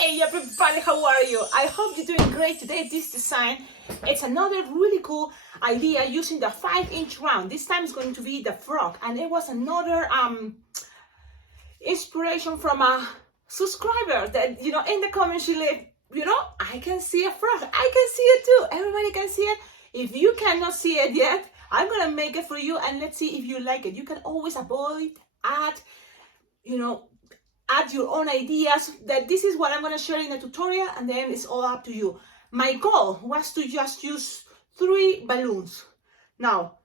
Hey everybody, how are you? I hope you're doing great today. This design, it's another really cool idea using the 5-inch round. This time it's going to be the frog, and it was another inspiration from a subscriber that, you know, in the comments she left, you know, I can see a frog. I can see it too. Everybody can see it. If you cannot see it yet, I'm gonna make it for you, and let's see if you like it. You can always avoid, add, you know, add your own ideas. That this is what I'm going to share in the tutorial, and then it's all up to you. My goal was to just use 3 balloons. Now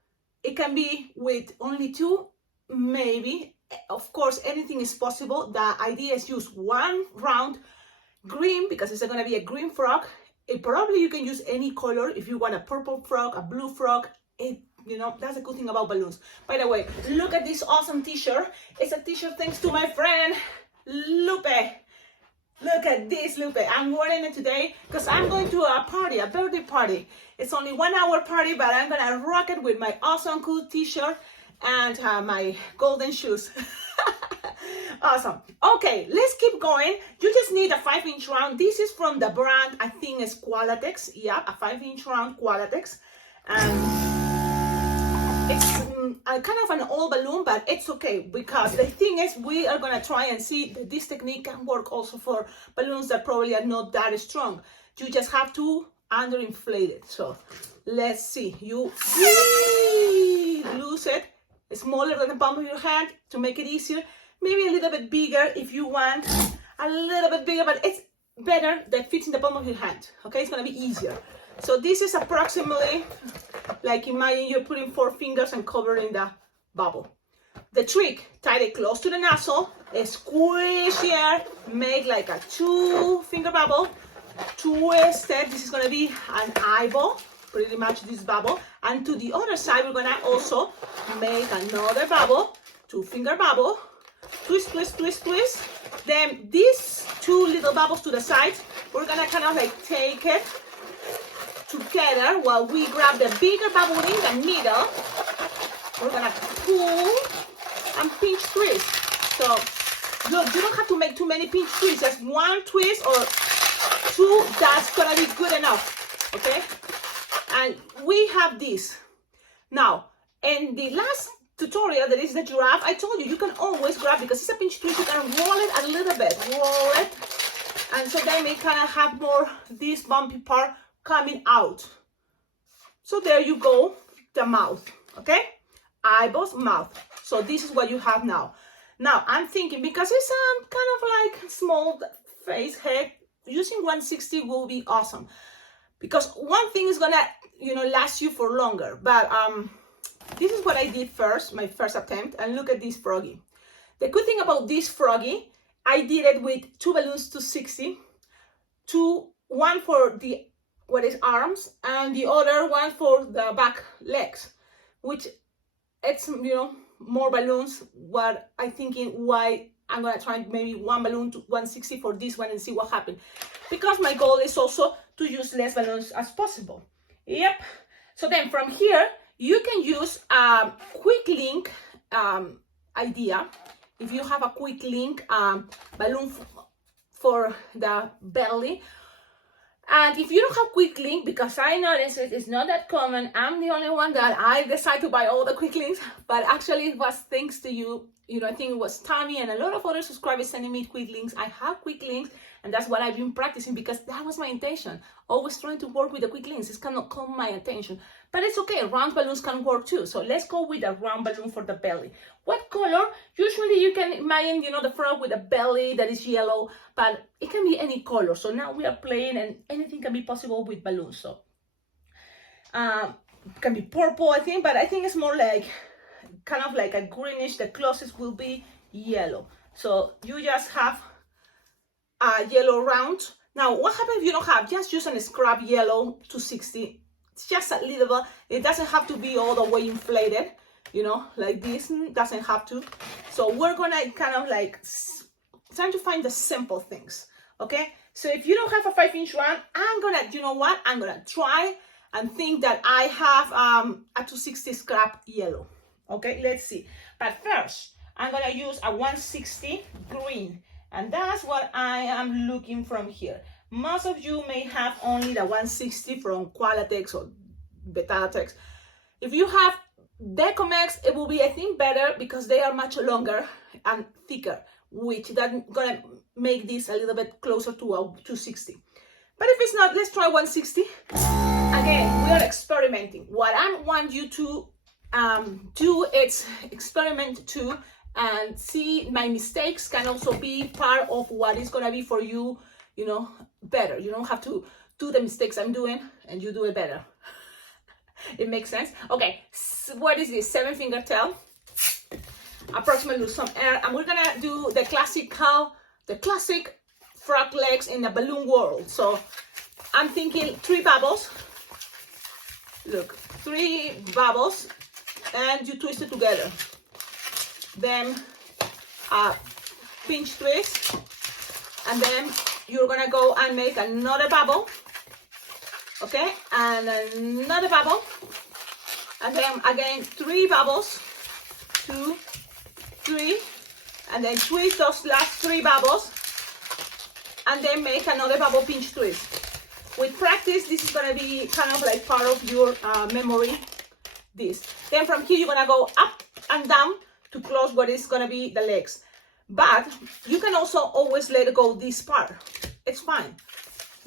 it can be with only 2, maybe. Of course, anything is possible. The idea is use 1 round green, because it's going to be a green frog. Probably you can use any color. If you want a purple frog, a blue frog, you know, that's a good thing about balloons. By the way, look at this awesome t-shirt. It's a t-shirt thanks to my friend Lupe. Look at this, Lupe. I'm wearing it today because I'm going to a party, a birthday party. It's only 1 hour party, but I'm gonna rock it with my awesome cool t-shirt and my golden shoes. Awesome. Okay, let's keep going. You just need a 5-inch round. This is from the brand, I think it's Qualatex. Yeah, a 5-inch round Qualatex. It's kind of an old balloon, but it's okay, because the thing is, we are gonna try and see that this technique can work also for balloons that probably are not that strong. You just have to underinflate it. So let's see. You lose it smaller than the palm of your hand to make it easier. Maybe a little bit bigger if you want, a little bit bigger, but it's better that fits in the palm of your hand. Okay, it's gonna be easier. So this is approximately, like, imagine you're putting 4 fingers and covering the bubble. The trick, tie it close to the nozzle, squish the air, make like a 2-finger bubble, twist it. This is gonna be an eyeball, pretty much this bubble. And to the other side, we're gonna also make another bubble, 2-finger bubble, twist, twist, twist, twist. Then these 2 little bubbles to the sides, we're gonna kind of like take it together while we grab the bigger bubble in the middle. We're gonna pull and pinch twist. So look, you don't have to make too many pinch twists, just 1 twist or 2, that's gonna be good enough. Okay, and we have this. Now in the last tutorial, that is the giraffe, I told you can always grab, because it's a pinch twist, you can roll it a little bit, roll it, and so then we kind of have more this bumpy part coming out. So there you go, the mouth. Okay, eyeballs, mouth. So this is what you have now. Now I'm thinking, because it's kind of like small face head, using 160 will be awesome, because one thing is gonna, you know, last you for longer. But this is what I did first, my first attempt, and look at this froggy. The good thing about this froggy, I did it with 2 balloons, 260, 1 for the arms, and the other one for the back legs, which it's, you know, more balloons. What I thinking, why I'm gonna try maybe 1 balloon to 160 for this one and see what happens, because my goal is also to use less balloons as possible. Yep. So then from here you can use a quick link idea. If you have a quick link balloon for the belly. And if you don't have quick link, because I noticed it's not that common, I'm the only one that I decided to buy all the quick links, but actually it was thanks to you. You know, I think it was Tammy and a lot of other subscribers sending me quick links. I have quick links, and that's what I've been practicing, because that was my intention. Always trying to work with the quick links. It's kind of caught my attention, but it's okay. Round balloons can work too. So let's go with a round balloon for the belly. What color? Usually you can imagine, you know, the frog with a belly that is yellow, but it can be any color. So now we are playing, and anything can be possible with balloons. So it can be purple, I think, but I think it's more like kind of like a greenish. The closest will be yellow. So you just have a yellow round. Now what happens if you don't have? Just use a scrap yellow 260. It's just a little bit. It doesn't have to be all the way inflated, you know, like this. Doesn't have to. So we're gonna kind of like trying to find the simple things. Okay, so if you don't have a 5-inch round, I'm gonna, you know what, I'm gonna try and think that I have a 260 scrap yellow. Okay, let's see. But first I'm gonna use a 160 green, And that's what I am looking from here. Most of you may have only the 160 from Qualatex or Betatex. If you have Decomex, it will be, I think, better because they are much longer and thicker, which that's gonna make this a little bit closer to a 260. But if it's not, let's try 160. Again, we are experimenting. What I want you to do is experiment too and see my mistakes can also be part of what is gonna be for you, you know, better. You don't have to do the mistakes I'm doing and you do it better. It makes sense? Okay, so what is this? 7-finger tail. Approximately some air, and we're gonna do the classic frog legs in the balloon world. So I'm thinking 3 bubbles. Look, 3 bubbles, and you twist it together. Then pinch twist, and then you're gonna go and make another bubble. Okay, and another bubble, and then again 3 bubbles, 2, 3, and then twist those last 3 bubbles, and then make another bubble pinch twist. With practice, this is gonna be kind of like part of your memory. This. Then from here, you're gonna go up and down to close what is gonna be the legs. But you can also always let go this part. It's fine.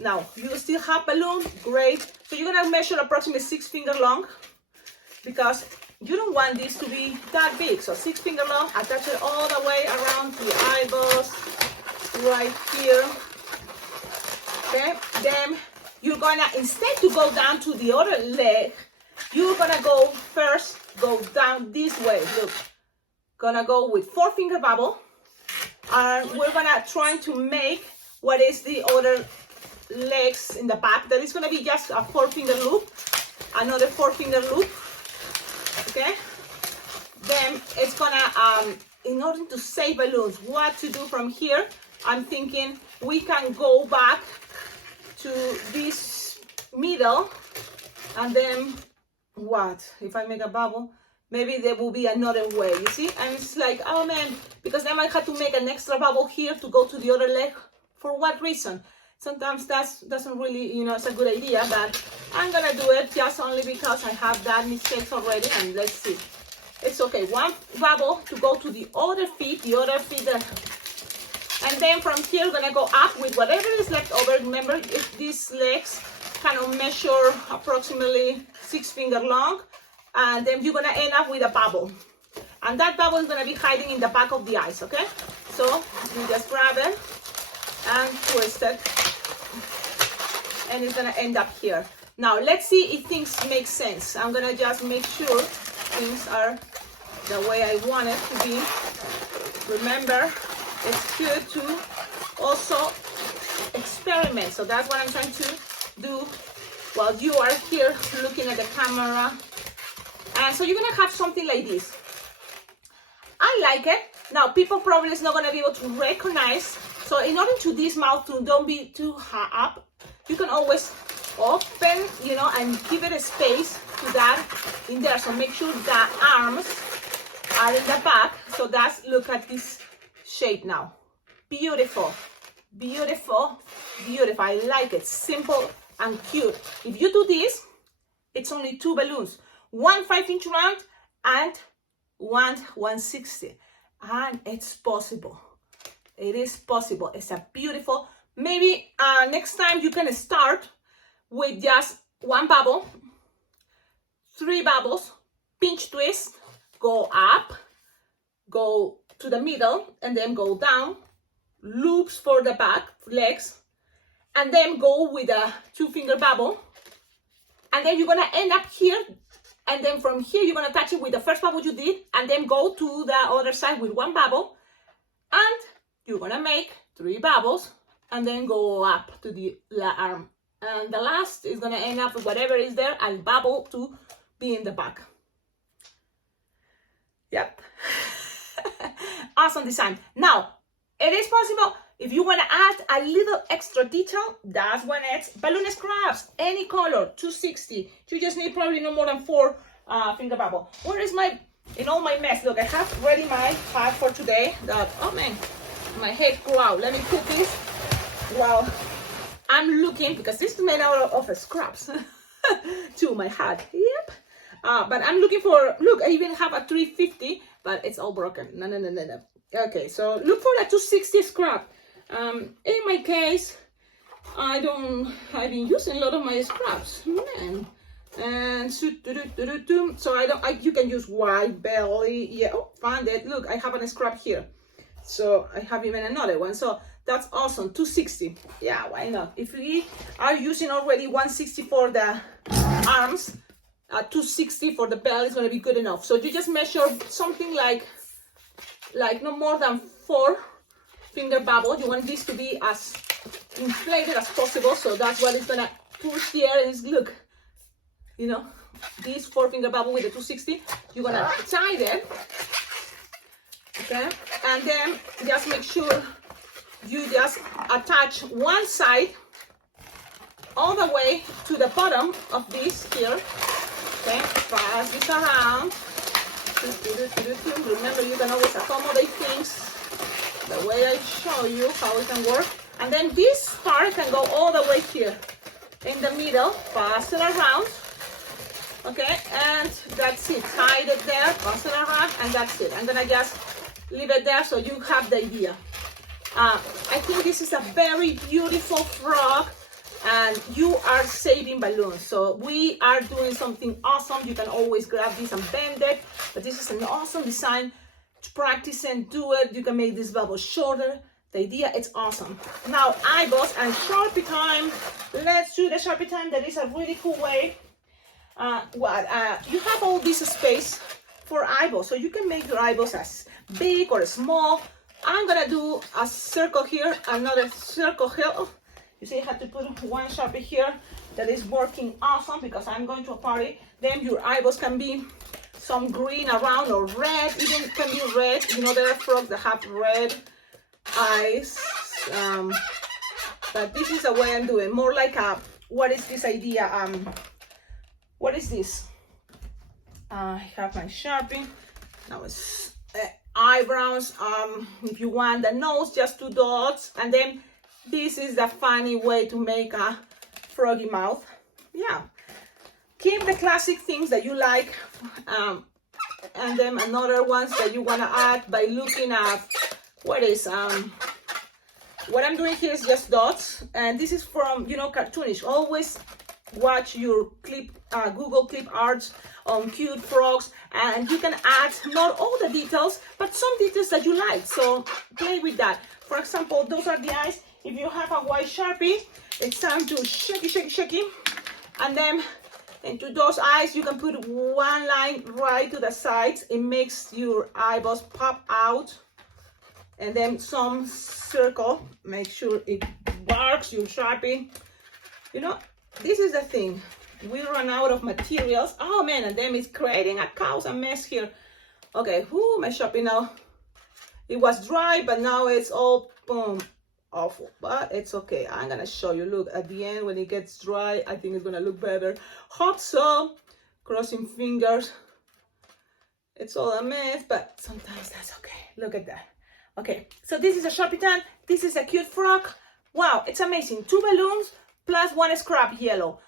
Now, you still have balloon, great. So you're gonna measure approximately 6 finger long because you don't want this to be that big. So 6 finger long, attach it all the way around to your eyeballs, right here. Okay, then you're gonna, instead to go down to the other leg, you're gonna go down this way. Look, gonna go with 4-finger bubble, and we're gonna try to make what is the other legs in the back. That is going to be just a 4-finger loop, another 4-finger loop. Okay, then it's gonna in order to save balloons, what to do from here, I'm thinking we can go back to this middle, and then what if I make a bubble? Maybe there will be another way, you see? And it's like, oh man, because then I have to make an extra bubble here to go to the other leg. For what reason? Sometimes that doesn't really, you know, it's a good idea, but I'm gonna do it just only because I have that mistakes already, and let's see. It's okay, 1 bubble to go to the other feet, and then from here, we're gonna go up with whatever is left over. Remember, if these legs kind of measure approximately 6 finger long, and then you're gonna end up with a bubble. And that bubble is gonna be hiding in the back of the eyes, okay? So you just grab it and twist it, and it's gonna end up here. Now let's see if things make sense. I'm gonna just make sure things are the way I want it to be. Remember, it's good to also experiment. So that's what I'm trying to do while you are here looking at the camera. And so you're gonna have something like this. I like it. Now people probably is not gonna be able to recognize. So in order to this mouth to don't be too high up, you can always open, you know, and give it a space to that in there. So make sure the arms are in the back. So that's, look at this shape now. Beautiful, beautiful, beautiful. I like it. Simple and cute. If you do this, it's only 2 balloons. 1 5-inch round and 1 160. And it's possible. It is possible. It's a beautiful, maybe next time you can start with just 1 bubble, 3 bubbles, pinch twist, go up, go to the middle, and then go down, loops for the back legs, and then go with a 2-finger bubble, and then you're gonna end up here, and then from here you're gonna touch it with the first bubble you did, and then go to the other side with 1 bubble, and you're gonna make 3 bubbles, and then go up to the arm, and the last is gonna end up with whatever is there and bubble to be in the back. Yep. Awesome design. Now, it is possible if you want to add a little extra detail. That's when it's balloon scraps, any color, 260. You just need probably no more than 4 finger bubble. Where is my, in all my mess? Look, I have ready my pack for today. That, oh man, my head, wow, let me put this. Wow, I'm looking, because this is made out of scraps to my hat. Yep. But I'm looking for, look, I even have a 350, but it's all broken. No. Okay, so look for a 260 scrap. In my case, I've been using a lot of my scraps, man. And so you can use white belly. Yeah, oh, found it. Look, I have a scrap here. So I have even another one. So that's awesome. 260. Yeah, why not? If we are using already 160 for the arms, 260 for the belt is going to be good enough. So you just measure something like no more than 4 finger bubbles. You want this to be as inflated as possible. So that's what it's going to push the air. Is look, you know, this 4 finger bubble with the 260. You're going to tie them. Okay, and then just make sure you just attach one side all the way to the bottom of this here. Okay, pass this around. Remember, you can always accommodate things the way I show you how it can work. And then this part can go all the way here in the middle. Pass it around. Okay, and that's it. Tie it there, pass it around, and that's it. I'm gonna just leave it there so you have the idea. I think this is a very beautiful frog, and you are saving balloons. So we are doing something awesome. You can always grab this and bend it, but this is an awesome design to practice and do it. You can make this bubble shorter. The idea, it's awesome. Now eyeballs and Sharpie time. Let's do the Sharpie time. That is a really cool way. You have all this space for eyeballs, so you can make your eyeballs as big or small. I'm gonna do a circle here, another circle here. Oh, you see, I have to put one Sharpie here. That is working awesome because I'm going to a party. Then your eyeballs can be some green around or red, even can be red. You know, there are frogs that have red eyes. But this is the way I'm doing, more like a, what is this idea? What is this? I have my Sharpie. Now it's eyebrows. If you want the nose, just 2 dots. And then this is the funny way to make a froggy mouth. Yeah. Keep the classic things that you like. And then another ones that you want to add by looking at what is what I'm doing here is just dots, and this is from, you know, cartoonish. Always watch your Google clip arts on cute frogs, and you can add not all the details, but some details that you like. So play with that. For example, those are the eyes. If you have a white Sharpie, it's time to shake, and then into those eyes you can put one line right to the sides. It makes your eyeballs pop out. And then some circle, make sure it works, your Sharpie. You know, this is the thing. We run out of materials. Oh man, and then it's creating a chaos, a mess here. Okay, my Sharpie now. It was dry, but now it's all boom, awful. But it's okay. I'm gonna show you. Look, at the end when it gets dry, I think it's gonna look better. Hope so. Crossing fingers. It's all a mess, but sometimes that's okay. Look at that. Okay, so this is a Sharpie tan. This is a cute frog. Wow, it's amazing. 2 balloons plus 1 scrap yellow.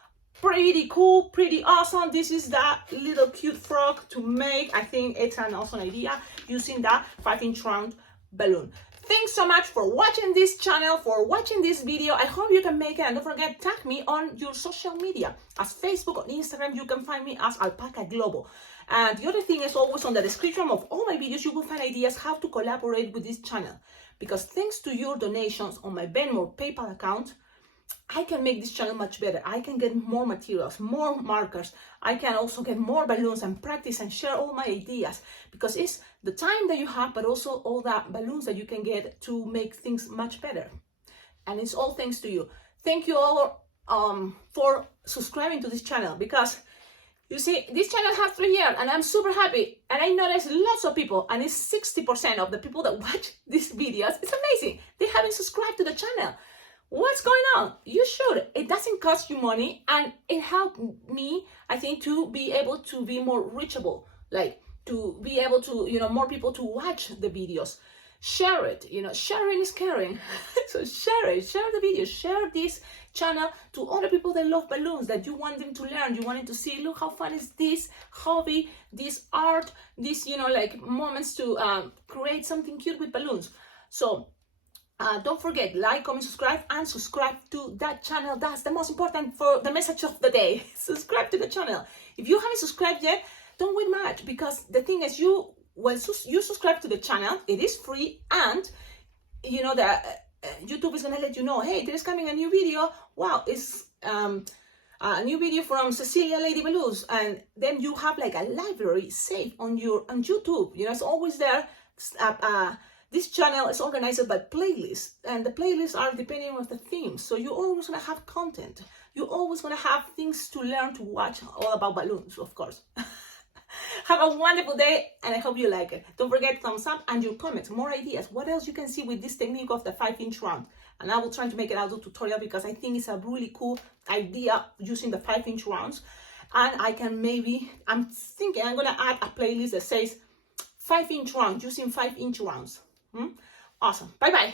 Pretty cool, pretty awesome. This is that little cute frog to make. I think it's an awesome idea using that 5-inch round balloon. Thanks so much for watching this channel, for watching this video. I hope you can make it, and don't forget, tag me on your social media. As Facebook or Instagram, you can find me as Alpacaglobo. And the other thing is, always on the description of all my videos, you will find ideas how to collaborate with this channel. Because thanks to your donations on my Venmo PayPal account, I can make this channel much better. I can get more materials, more markers. I can also get more balloons and practice and share all my ideas, because it's the time that you have, but also all the balloons that you can get to make things much better. And it's all thanks to you. Thank you all for subscribing to this channel, because you see, this channel has 3 years and I'm super happy. And I noticed lots of people, and it's 60% of the people that watch these videos. It's amazing. They haven't subscribed to the channel. What's going on? You should. It doesn't cost you money, and it helped me, I think, to be able to be more reachable, like to be able to, you know, more people to watch the videos. share it. You know, sharing is caring. So share it, share the video, share this channel to other people that love balloons, that you want them to learn, you want them to see, look how fun is this hobby, this art, this, you know, like moments to create something cute with balloons. So don't forget, like, comment, subscribe, and subscribe to that channel. That's the most important for the message of the day. Subscribe to the channel. If you haven't subscribed yet, don't wait much, because the thing is, when you subscribe to the channel, it is free, and you know that YouTube is gonna let you know, hey, there's coming a new video. Wow, it's a new video from Cecilia Lady Balloons, and then you have like a library saved on YouTube. You know, it's always there. This channel is organized by playlists, and the playlists are depending on the theme. So you're always gonna have content. You're always gonna have things to learn, to watch, all about balloons, of course. Have a wonderful day, and I hope you like it. Don't forget, thumbs up and your comments, more ideas. What else you can see with this technique of the 5-inch round? And I will try to make it out of tutorial, because I think it's a really cool idea using the 5-inch rounds. And I can I'm thinking I'm gonna add a playlist that says 5-inch round, using 5-inch rounds. Awesome. Bye bye.